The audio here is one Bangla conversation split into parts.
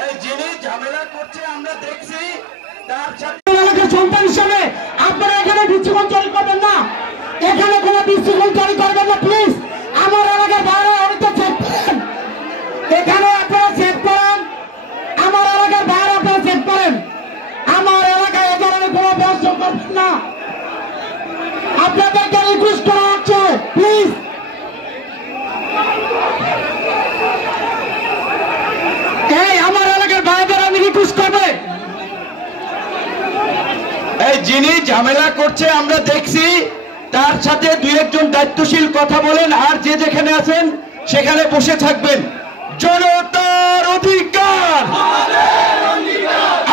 এই যিনি ঝামেলা করছে আমরা দেখছি, তার সাথে এলাকার সন্তান হিসেবে আপনারা এখানে বিশৃঙ্খল তৈরি করবেন না, এখানে কোনো বিশৃঙ্খল তৈরি করবেন না প্লিজ। আমার এলাকার বাইরে অনেকটা চেক করেন, এখানে আপনারা চেক করেন, আমার এলাকার বাইরে আপনারা চেক করেন। আমার এলাকায় এ ধরনের কোনো বর্ষণ করবেন না, আপনাদেরকে রিকোয়েস্ট করা হচ্ছে প্লিজ। এই আমার এলাকার বাইরে আমি রিকোয়েস্ট করবে, এই যিনি ঝামেলা করছে আমরা দেখছি, তার সাথে দুই একজন দায়িত্বশীল কথা বলেন, আর যে যেখানে আছেন সেখানে বসে থাকবেন। জনতার অধিকার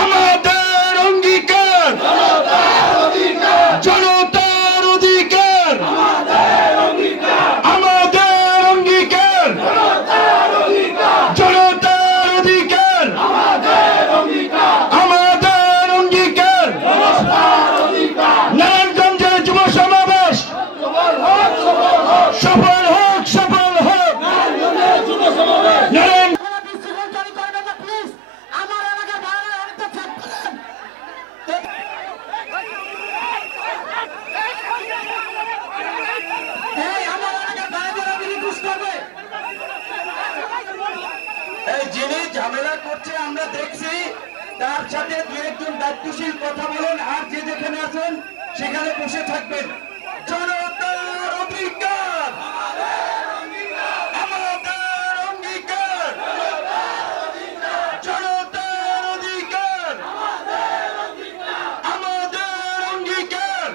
আমাদের অঙ্গীকার, জনতার অধিকার আমাদের অঙ্গীকার, জনতার অধিকার আমাদের অঙ্গীকার। নারায়ণগঞ্জের যুব সমাবেশ সফল হোক, সফল হোক। নারায়ণ এই যিনি ঝামেলা করছে আমরা দেখছি, তার সাথে দুই একজন দায়িত্বশীল কথা বলেন, আর যে যেখানে আছেন সেখানে বসে থাকবেন। জনতার অধিকার আমাদের অঙ্গীকার, জনতার অধিকার আমাদের অঙ্গীকার,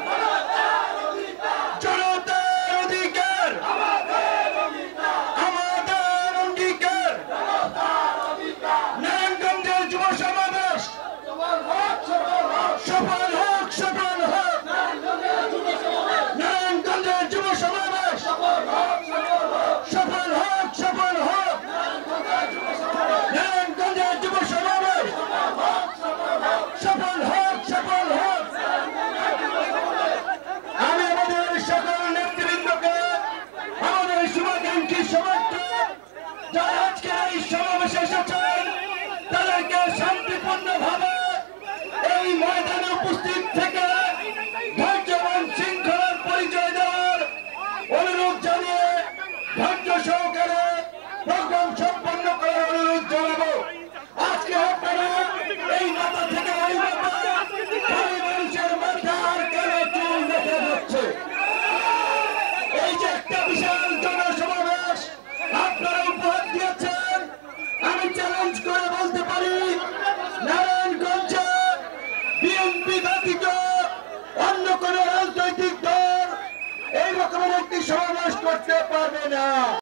জনতার অধিকার আমাদের অঙ্গীকার। নারায়ণগঞ্জের যুব সমাবেশ সফল হোক, সফল হোক। নারায়ণগঞ্জের যুব সমাবেশ সফল হোক, সফল হোক। নারায়ণগঞ্জের যুব সমাবেশ সফল হোক, সফল হোক। আমি আমাদের সকল নেতৃবৃন্দকে, আমাদের শুভাকাঙ্ক্ষী সমাজকে, যারা আজকে এই সমাবেশে এসেছেন, তাদেরকে শান্তিপূর্ণভাবে এই ময়দানে উপস্থিত থেকে ধৈর্য এবং শৃঙ্খলার পরিচয় দেওয়ার অনুরোধ জানিয়ে ধৈর্য সহকারে প্রোগ্রাম সম্পন্ন করার অনুরোধ জানাবো। আজকে আপনারা এই মাথা থেকে ওই মাথা, খালি মানুষের মাথার কালো চুল দেখা যাচ্ছে। এই যে একটা বিশাল জনসমাবেশ আপনারা উপহার দিয়েছেন, আমি চ্যালেঞ্জ করে বলতে পারি, নারায়ণগঞ্জে বিএনপি ব্যতীত অন্য কোন রাজনৈতিক দল এই রকমের একটি সমাবেশ করতে পারবে না।